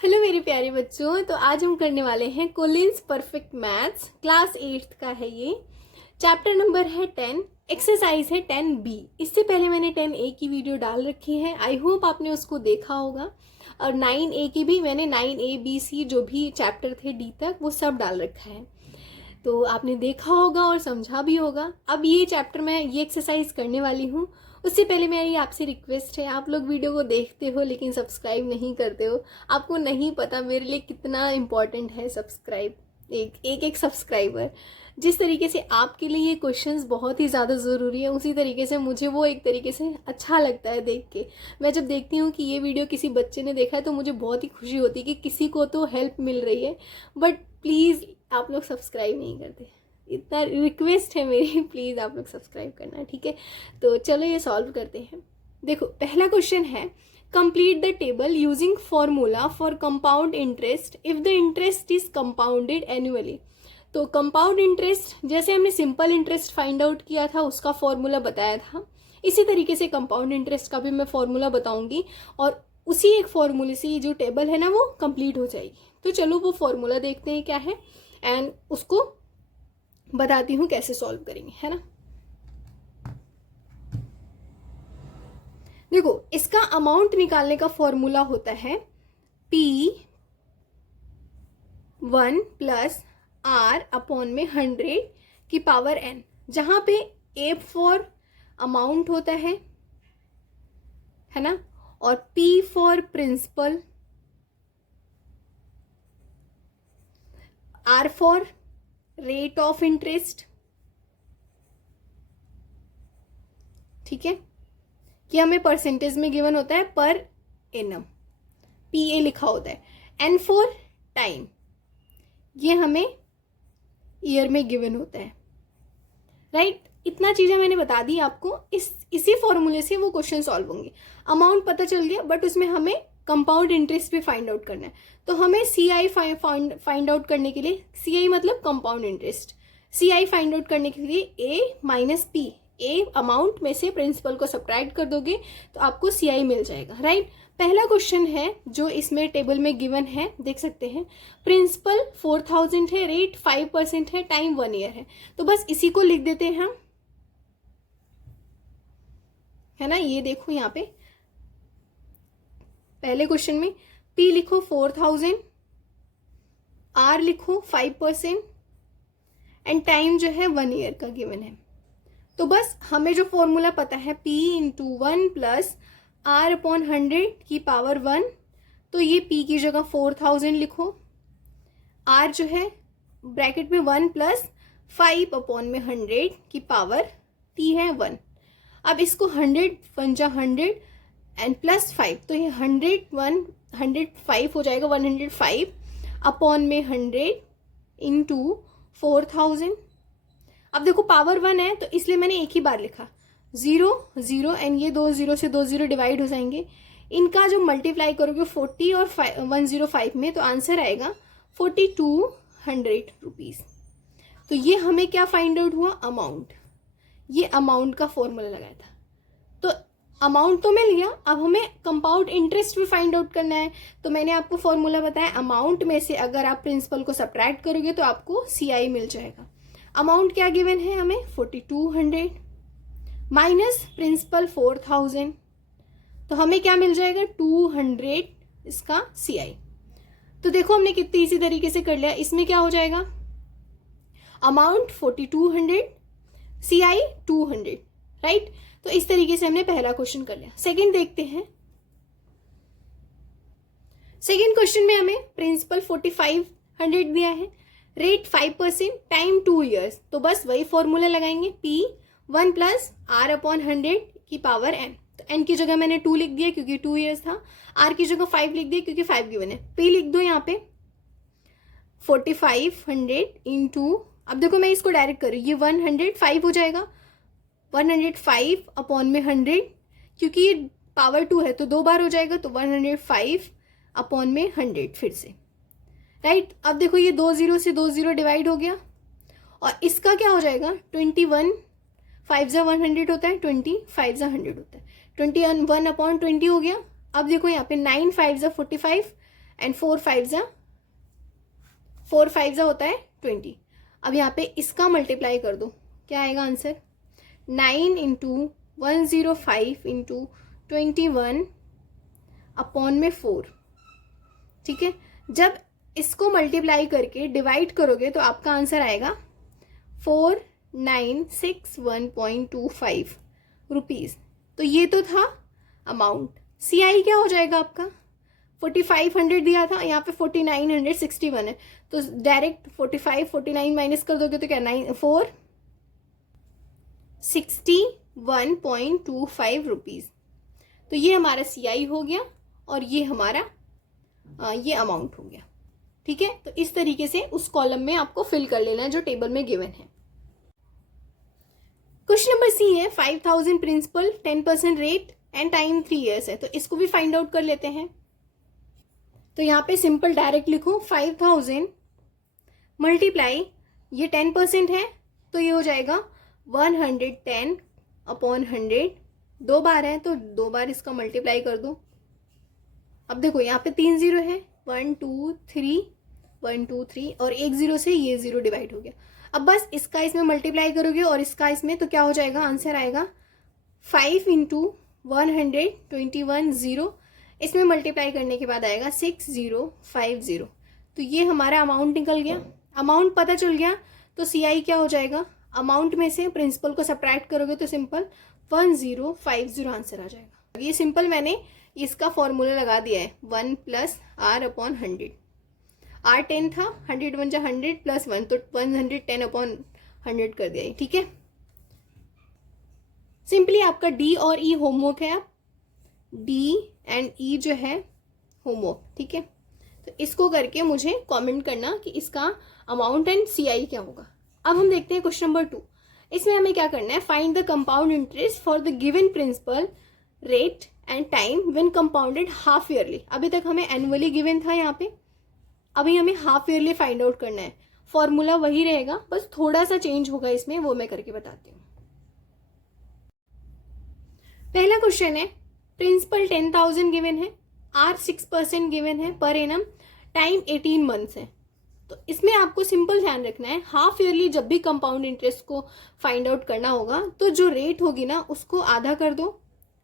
Hello मेरे प्यारे बच्चों। तो आज हम करने वाले हैं Collins perfect maths, class 8th का है ये। चैप्टर नंबर है 10, एक्सरसाइज है 10B। इससे पहले मैंने 10A की वीडियो डाल रखी है, आई होप आपने उसको देखा होगा। और 9A की भी मैंने 9A, B, C जो भी चैप्टर थे D तक वो सब डाल रखा है, तो आपने देखा होगा और समझा भी होगा। अब ये चैप्टर में ये एक्सरसाइज करने वाली हूँ। उससे पहले मेरी आपसे रिक्वेस्ट है, आप लोग वीडियो को देखते हो लेकिन सब्सक्राइब नहीं करते हो। आपको नहीं पता मेरे लिए कितना इम्पोर्टेंट है सब्सक्राइब, एक सब्सक्राइबर। जिस तरीके से आपके लिए ये क्वेश्चंस बहुत ही ज़्यादा ज़रूरी है, उसी तरीके से मुझे वो एक तरीके से अच्छा लगता है देख के। मैं जब देखती हूँ कि ये वीडियो किसी बच्चे ने देखा है तो मुझे बहुत ही खुशी होती है कि किसी को तो हेल्प मिल रही है। बट प्लीज़ आप लोग सब्सक्राइब नहीं करते, इतना रिक्वेस्ट है मेरी, प्लीज़ आप लोग सब्सक्राइब करना, ठीक है। तो चलो ये सॉल्व करते हैं। देखो पहला क्वेश्चन है, complete the table using formula for compound interest if the interest is compounded annually. तो कंपाउंड इंटरेस्ट जैसे हमने सिंपल इंटरेस्ट फाइंड आउट किया था उसका फॉर्मूला बताया था, इसी तरीके से कंपाउंड इंटरेस्ट का भी मैं फॉर्मूला बताऊंगी और उसी एक फॉर्मूले से ये जो टेबल है ना वो कंप्लीट हो जाएगी। तो चलो वो फॉर्मूला देखते हैं क्या है एंड उसको बताती हूँ कैसे सॉल्व करेंगे, है ना। देखो इसका अमाउंट निकालने का फॉर्मूला होता है P1 प्लस R अपॉन में 100 की पावर n, जहां पे A फॉर अमाउंट होता है ना, और P for principal, R for rate of interest, ठीक है, कि हमें परसेंटेज में गिवन होता है पर एनम, PA लिखा होता है, N फॉर टाइम, ये हमें ईयर में गिवन होता है, राइट। इतना चीजें मैंने बता दी आपको, इसी फॉर्मूले से वो क्वेश्चन सॉल्व होंगे। अमाउंट पता चल गया, बट उसमें हमें कंपाउंड इंटरेस्ट भी फाइंड आउट करना है। तो हमें CI फाइंड आउट करने के लिए, CI मतलब compound interest, CI find out करने के लिए A minus P, A amount में से प्रिंसिपल को सब्ट्रैक्ट कर दोगे तो आपको CI मिल जाएगा, राइट। पहला क्वेश्चन है जो इसमें टेबल में गिवन है, देख सकते हैं। प्रिंसिपल 4000 है, रेट 5% है, टाइम 1 ईयर है। तो बस इसी को लिख देते हैं हम, है ना। ये देखो यहाँ पे पहले क्वेश्चन में P लिखो 4000, R लिखो 5% एंड टाइम जो है 1 ईयर का गिवन है। तो बस हमें जो फॉर्मूला पता है P into 1 plus R upon 100 की पावर 1, तो ये P की जगह 4000 लिखो, R जो है ब्रैकेट में 1 प्लस 5 अपॉन में 100 की पावर T है 1। अब इसको 100 1 जा 100 एंड प्लस 5, तो ये 105 हो जाएगा, 105 अपॉन में 100 इंटू 4000। अब देखो पावर 1 है तो इसलिए मैंने एक ही बार लिखा, 0 0 एंड ये 2 0 से 2 0 डिवाइड हो जाएंगे। इनका जो मल्टीप्लाई करोगे 40 और 105 में, तो आंसर आएगा 4200 रुपीज़। तो ये हमें क्या फाइंड आउट हुआ, अमाउंट। ये अमाउंट का फॉर्मूला लगाया था, तो अमाउंट तो मिल गया। अब हमें कंपाउंड इंटरेस्ट भी फाइंड आउट करना है, तो मैंने आपको फॉर्मूला बताया, अमाउंट में से अगर आप प्रिंसिपल को सब्ट्रैक्ट करोगे तो आपको CI मिल जाएगा। अमाउंट क्या गिवन है हमें, 4200 माइनस प्रिंसिपल 4000, तो हमें क्या मिल जाएगा, 200 इसका CI। तो देखो हमने कितनी इसी तरीके से कर लिया। इसमें क्या हो जाएगा, अमाउंट 4200, CI 200, राइट। तो इस तरीके से हमने पहला क्वेश्चन कर लिया। सेकंड देखते हैं। सेकंड क्वेश्चन में हमें प्रिंसिपल 4500 दिया है, रेट 5%, टाइम 2 ईयर्स। तो बस वही फॉर्मूला लगाएंगे, P1 प्लस R अपॉन 100 की पावर n। तो n की जगह मैंने 2 लिख दिया क्योंकि 2 ईयर्स था, R की जगह 5 लिख दिया क्योंकि 5 गिवन है। P लिख दो यहाँ पे 4500 इंटू, अब देखो मैं इसको डायरेक्ट कर रही हूँ, ये 105 हो जाएगा, 105 अपॉन में 100, क्योंकि ये पावर 2 है तो 2 बार हो जाएगा, तो 105 अपॉन में 100 फिर से, राइट। अब देखो ये 2 0 से 2 0 डिवाइड हो गया, और इसका क्या हो जाएगा, 21 5 जा 100 होता है, 20 5 जा 100 होता है, 21 अपॉन 20 हो गया। अब देखो यहाँ पे 9 5 जा 45 एंड 4 5 होता है 20। अब यहाँ पे इसका मल्टीप्लाई कर दो, क्या आएगा आंसर? 9 इंटू 105 इंटू 21 अपॉन में 4। ठीक है, जब इसको मल्टीप्लाई करके डिवाइड करोगे तो आपका आंसर आएगा 4961.25 रुपीज़। तो ये तो था अमाउंट। CI क्या हो जाएगा आपका? 4500 दिया था, यहाँ पे 4961 है, तो डायरेक्ट 45 49 माइनस कर दोगे तो क्या 461.25 रुपीज़। तो ये हमारा CI हो गया और ये हमारा ये अमाउंट हो गया। ठीक है, तो इस तरीके से उस कॉलम में आपको फिल कर लेना है जो टेबल में गिवन है। क्वेश्चन नंबर C है 5000 principal 10% rate and time 3 years है, तो इसको भी फाइंड आउट कर लेते हैं। तो यहाँ पे सिंपल डायरेक्ट लिखो 5000 मल्टीप्लाई, ये 10% है तो ये हो जाएगा 110 अपॉन 100। 2 बार है तो 2 बार इसका मल्टीप्लाई कर दो। अब देखो यहाँ पे 3 0 है, 1 2 3 1 2 3 और 1 0 से ये 0 डिवाइड हो गया। अब बस इसका इसमें मल्टीप्लाई करोगे और इसका इसमें, तो क्या हो जाएगा? आंसर आएगा 5 इंटू 121 0, इसमें मल्टीप्लाई करने के बाद आएगा 6050। तो ये हमारा अमाउंट निकल गया। अमाउंट पता चल गया तो CI क्या हो जाएगा? अमाउंट में से प्रिंसिपल को सब्ट्रैक्ट करोगे तो सिंपल 1050 आंसर आ जाएगा। ये सिंपल मैंने इसका फॉर्मूला लगा दिया है 1 प्लस R अपॉन 100। R 10 था, 100 1 जा 100 प्लस 1 तो 110 अपॉन 100 कर दिया। ठीक है, सिंपली आपका D और E होमवर्क है। आप D एंड E जो है होमवर्क। ठीक है, तो इसको करके मुझे कमेंट करना कि इसका अमाउंट एंड CI क्या होगा। अब हम देखते हैं क्वेश्चन नंबर 2। इसमें हमें क्या करना है? Find the compound interest for the given principal rate and time when compounded half yearly. अभी तक हमें एनुअली गिवन था यहाँ पे, अभी हमें हाफ ईयरली फाइंड आउट करना है। फॉर्मूला वही रहेगा, बस थोड़ा सा चेंज होगा इसमें, वो मैं करके बताती हूँ। पहला क्वेश्चन है, प्रिंसिपल 10,000 गिवन है, R 6% गिवन है पर एनम, टाइम 18 मंथ्स है। तो इसमें आपको सिंपल ध्यान रखना है, हाफ ईयरली जब भी कंपाउंड इंटरेस्ट को फाइंड आउट करना होगा तो जो रेट होगी ना उसको आधा कर दो।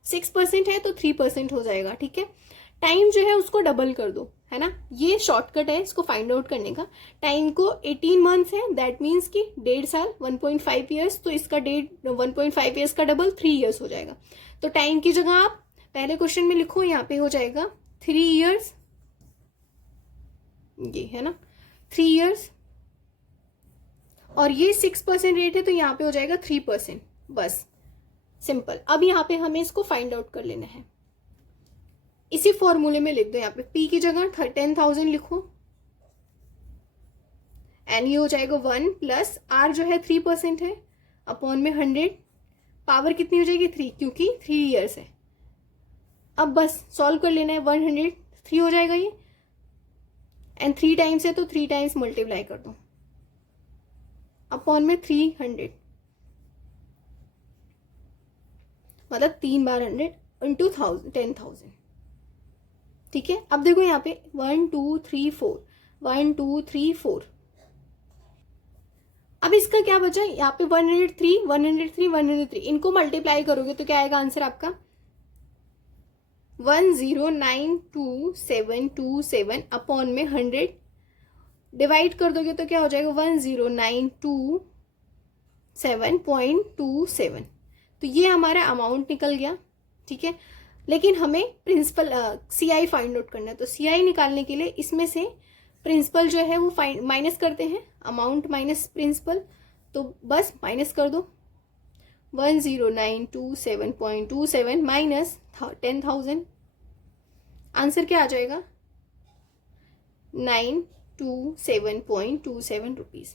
6% है तो 3% हो जाएगा। ठीक है, टाइम जो है उसको डबल कर दो, है ना। ये शॉर्टकट है इसको फाइंड आउट करने का। टाइम को 18 मंथ्स है, दैट मीन्स कि 1.5 साल 1.5 ईयर्स, तो इसका 1.5 ईयर्स का डबल 3 ईयर्स हो जाएगा। तो टाइम की जगह आप पहले क्वेश्चन में लिखो, यहाँ पे हो जाएगा 3 ईयर्स, ये है ना 3 ईयर्स, और ये 6% रेट है तो यहाँ पे हो जाएगा 3%। बस सिंपल। अब यहाँ पे हमें इसको फाइंड आउट कर लेना है। इसी फॉर्मूले में लिख दो, यहाँ पे P की जगह 10,000 लिखो एंड ये हो जाएगा 1 प्लस R जो है 3% है अपॉन में 100, पावर कितनी हो जाएगी 3, क्योंकि 3 ईयर्स है। अब बस सॉल्व कर लेना है, 103 हो जाएगा ये, एंड 3 टाइम्स है तो 3 टाइम्स मल्टीप्लाई कर दो अपॉन में 300, मतलब 3 बार 100 इंटू 10,000। ठीक है, अब देखो यहाँ पे 1 2 3 4 1 2 3 4। अब इसका क्या बचा? यहाँ पे 103 103 103, इनको मल्टीप्लाई करोगे तो क्या आएगा आंसर आपका? 10922727 अपॉन में 100, डिवाइड कर दोगे तो क्या हो जाएगा? 10,927.27। तो ये हमारा अमाउंट निकल गया। ठीक है, लेकिन हमें प्रिंसिपल CI फाइंड आउट करना है। तो CI निकालने के लिए इसमें से प्रिंसिपल जो है वो माइनस करते हैं, अमाउंट माइनस प्रिंसिपल, तो बस माइनस कर दो। 10,927.27 माइनस 10,000, आंसर क्या आ जाएगा? 927.27 रुपीज़।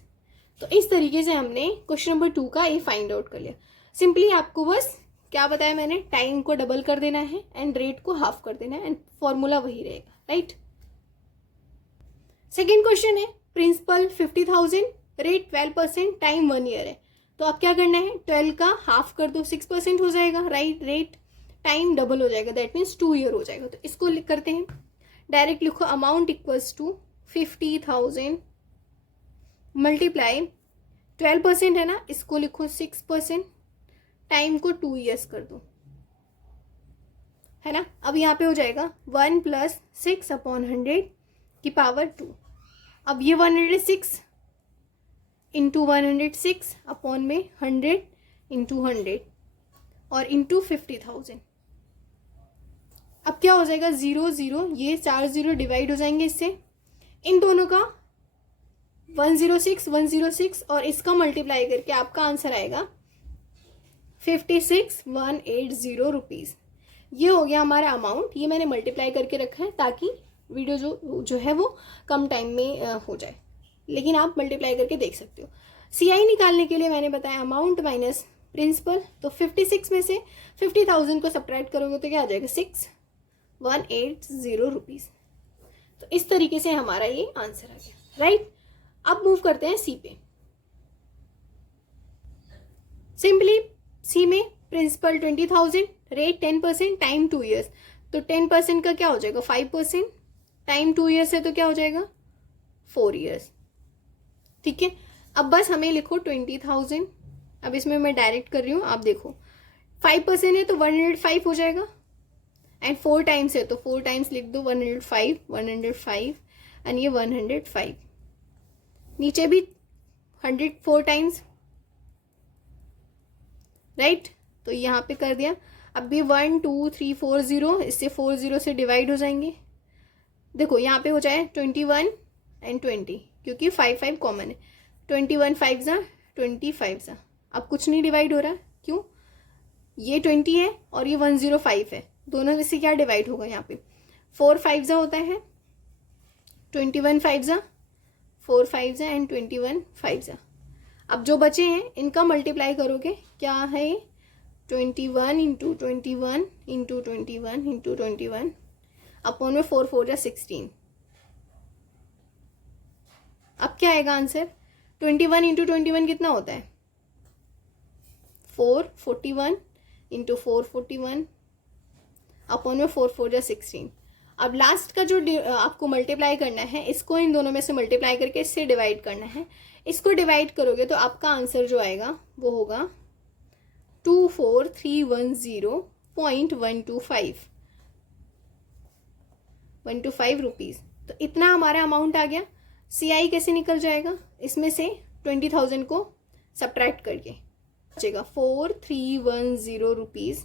तो इस तरीके से हमने क्वेश्चन नंबर 2 का ये फाइंड आउट कर लिया। सिंपली आपको बस क्या बताया मैंने, टाइम को डबल कर देना है एंड रेट को हाफ कर देना है, एंड फॉर्मूला वही रहेगा, राइट। सेकेंड क्वेश्चन है, प्रिंसिपल 50,000, रेट 12%, टाइम 1 ईयर है। तो अब क्या करना है, 12 का हाफ कर दो, 6% हो जाएगा, राइट। रेट टाइम डबल हो जाएगा, दैट मीन्स 2 ईयर हो जाएगा। तो इसको करते हैं, डायरेक्ट लिखो अमाउंट इक्वल्स टू 50,000 मल्टीप्लाई 12% है ना, इसको लिखो 6%, टाइम को 2 ईयर्स कर दो, है ना। अब यहाँ पे हो जाएगा 1 + 6/100 की पावर 2। अब ये 106 इंटू 106 अपॉन में 100 इंटू 100 और इंटू 50,000। अब क्या हो जाएगा 0 0, ये 4 0 डिवाइड हो जाएंगे इससे, इन दोनों का 106 106 और इसका मल्टीप्लाई करके आपका आंसर आएगा 56,180 रुपीज़। ये हो गया हमारा अमाउंट। ये मैंने मल्टीप्लाई करके रखा है ताकि वीडियो जो है वो कम टाइम में हो जाए, लेकिन आप मल्टीप्लाई करके देख सकते हो। CI निकालने के लिए मैंने बताया अमाउंट माइनस प्रिंसिपल, तो 56 में से 50,000 को सब्ट्रैक्ट करोगे तो क्या आ जाएगा 6,180 रुपीज़। तो इस तरीके से हमारा ये आंसर आ गया, राइट। अब मूव करते हैं सी पे। सिंपली सी में प्रिंसिपल 20,000, रेट 10%, टाइम 2 ईयर्स, तो 10% का क्या हो जाएगा 5%, टाइम 2 ईयर्स है तो क्या हो जाएगा 4 ईयर्स, ठीक है। अब बस हमें लिखो 20,000। अब इसमें मैं डायरेक्ट कर रही हूँ, आप देखो 5% है तो 105 हो जाएगा, एंड 4 टाइम्स है तो 4 टाइम्स लिख दो 105 105 एंड ये 105, नीचे भी 104 टाइम्स, राइट। तो यहाँ पे कर दिया। अब भी 1 2 3 4 0, इससे 4 0 से डिवाइड हो जाएंगे। देखो यहाँ पे हो जाए 21 एंड 20, क्योंकि 5 5 कॉमन है। 21 5 ज़ा 25 ज़ा, अब कुछ नहीं डिवाइड हो रहा, क्यों, ये 20 है और ये 105 है, दोनों में से क्या डिवाइड होगा यहाँ पे 4 5 ज़ा होता है, 21 5 ज़ा 4 5 ज़ा एंड 21 5 ज़ा। अब जो बचे हैं इनका मल्टीप्लाई करोगे, क्या है 21 इंटू 21 इंटू 21 इंटू 21 अपॉन में 4 4 ज़ा 16। अब क्या आएगा आंसर 21 इंटू 21 कितना होता है 441 इंटू 441 अपॉन में 4 4 ज़ा 16। अब लास्ट का जो आपको मल्टीप्लाई करना है, इसको इन दोनों में से मल्टीप्लाई करके इससे डिवाइड करना है। इसको डिवाइड करोगे तो आपका आंसर जो आएगा वो होगा 24,310.125 रुपीज़। तो इतना हमारा अमाउंट आ गया। CI कैसे निकल जाएगा, इसमें से 20,000 को सब्ट्रैक्ट करके बचेगा 4,310 रुपीज़,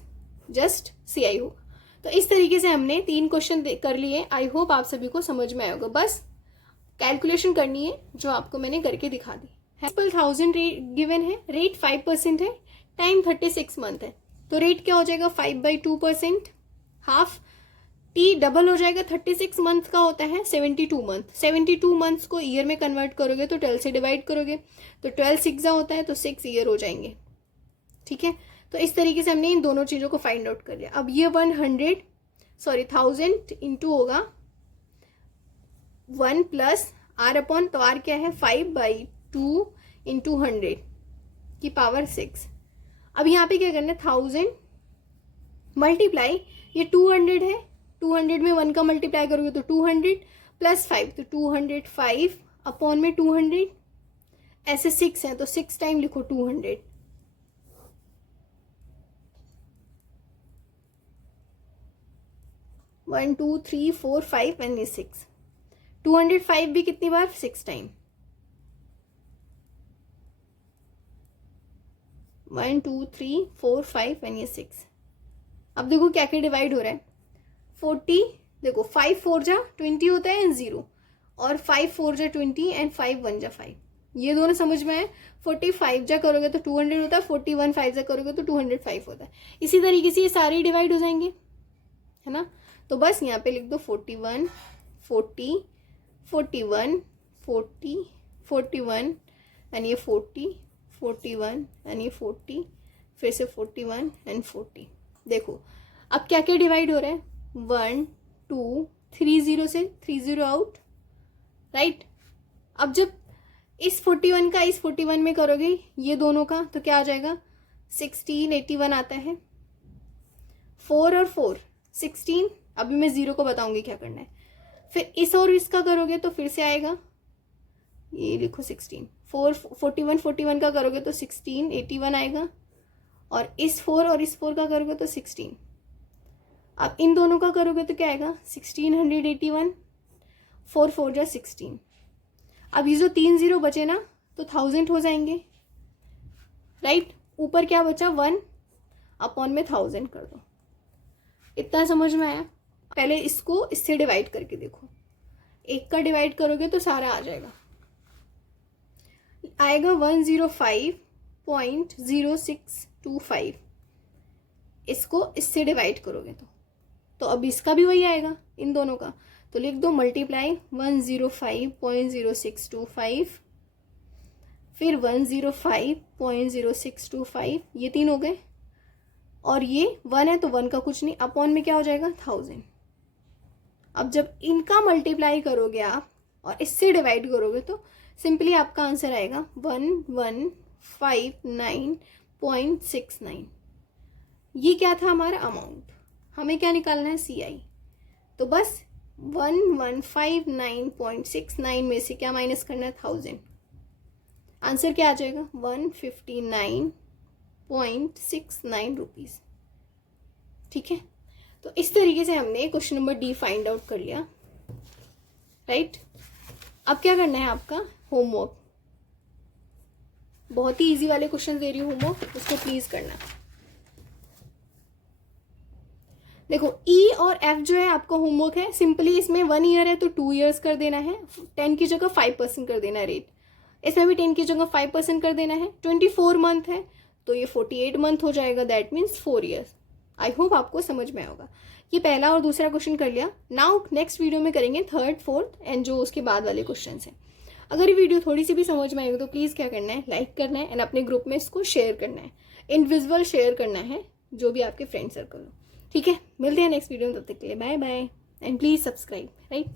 जस्ट CI होगा। तो इस तरीके से हमने 3 क्वेश्चन कर लिए। आई होप आप सभी को समझ में आया होगा। बस कैलकुलेशन करनी है जो आपको मैंने करके दिखा दी। 1000 गिवन है, रेट 5% है, टाइम 36 मंथ है, तो रेट क्या हो जाएगा 5/2%, हाफ टी डबल हो जाएगा। 36 मंथ का होता है 72 मंथ, 72 मंथ्स को ईयर में कन्वर्ट करोगे तो 12 से डिवाइड करोगे तो 12 6 होता है तो 6 ईयर हो जाएंगे, ठीक है। तो इस तरीके से हमने इन दोनों चीज़ों को फाइंड आउट कर लिया। अब ये 1000 इंटू होगा 1 + R अपॉन, तो R क्या है 5/2 इंटू 100 की पावर 6। अब यहाँ पे क्या करना है 1000 मल्टीप्लाई, ये 200 है, 200 में 1 का मल्टीप्लाई करोगे तो 200 + 5 तो 205 अपॉन में 200, ऐसे 6 है तो 6 टाइम लिखो 200। 1 2 3 4 5 एंड 6, 205 भी कितनी बार 6 टाइम, 1 2 3 4 5 एंड 6। अब देखो क्या क्या डिवाइड हो रहा है 40, देखो 5 4 ज़ा 20 होता है एंड 0, और 5 4 ज़ा 20 एंड 5 1 ज़ा 5, ये दोनों समझ में आए। 45 ज़ा करोगे तो 200 होता है, 41 5 ज़ा करोगे तो 205 होता है। इसी तरीके से ये सारे डिवाइड हो जाएंगे, है ना। तो बस यहाँ पे लिख दो 41 40 41 40 41 एंड ये 40 41 एंड ये 40, फिर से 41 एंड 40। देखो अब क्या क्या डिवाइड हो रहा है 1 2 3 0 से 3 0 आउट, राइट। अब जब इस 41 का इस 41 में करोगे ये दोनों का तो क्या आ जाएगा 1681 आता है। 4 और 4 16, अभी मैं 0 को बताऊंगी क्या करना है। फिर इस और इसका करोगे तो फिर से आएगा, ये लिखो 16, 41 का करोगे तो 1681 आएगा, और इस 4 और इस 4 का करोगे तो 16। अब इन दोनों का करोगे तो क्या आएगा 1681, 4 4 जा 16। अब ये जो 3 0 बचे ना तो 1000 हो जाएंगे, राइट। ऊपर क्या बचा 1 अपॉन में 1000 कर दो। इतना समझ में आया? पहले इसको इससे डिवाइड करके देखो, एक का डिवाइड करोगे तो सारा आ जाएगा, आएगा 105.0625। इसको इससे डिवाइड करोगे तो अब इसका भी वही आएगा इन दोनों का, तो लिख दो मल्टीप्लाई 105.0625, फिर 105.0625, ये 3 हो गए, और ये 1 है तो 1 का कुछ नहीं, अपॉन में क्या हो जाएगा 1000। अब जब इनका मल्टीप्लाई करोगे आप और इससे डिवाइड करोगे तो सिंपली आपका आंसर आएगा 1159.69। ये क्या था हमारा अमाउंट, हमें क्या निकालना है CI। तो बस 1159.69 में से क्या माइनस करना है 1000, आंसर क्या आ जाएगा 159.69 रुपीज़। ठीक है, तो इस तरीके से हमने question number D find out कर लिया, राइट। अब क्या करना है आपका होमवर्क, बहुत ही इजी वाले क्वेश्चन दे रही हूँ होमवर्क, उसको प्लीज करना। देखो E और F जो है आपका होमवर्क है, सिंपली इसमें 1 ईयर है तो 2 ईयर्स कर देना है, 10 की जगह 5% कर देना है रेट, इसमें भी 10 की जगह 5% कर देना है। 24 मंथ है तो ये 48 मंथ हो जाएगा, that means 4 years. I hope आपको समझ में होगा। ये पहला और दूसरा क्वेश्चन कर लिया। नाउ नेक्स्ट वीडियो में करेंगे 3rd 4th एंड जो उसके बाद वाले क्वेश्चन हैं। अगर ये वीडियो थोड़ी सी भी समझ में आएगी तो प्लीज़ क्या करना है, लाइक करना है एंड अपने ग्रुप में इसको शेयर करना है, इंडिविजुअल शेयर करना है जो भी आपके फ्रेंड सर्कल हो। ठीक है, मिलते हैं नेक्स्ट वीडियो में, तब तक के लिए bye bye and please subscribe, right.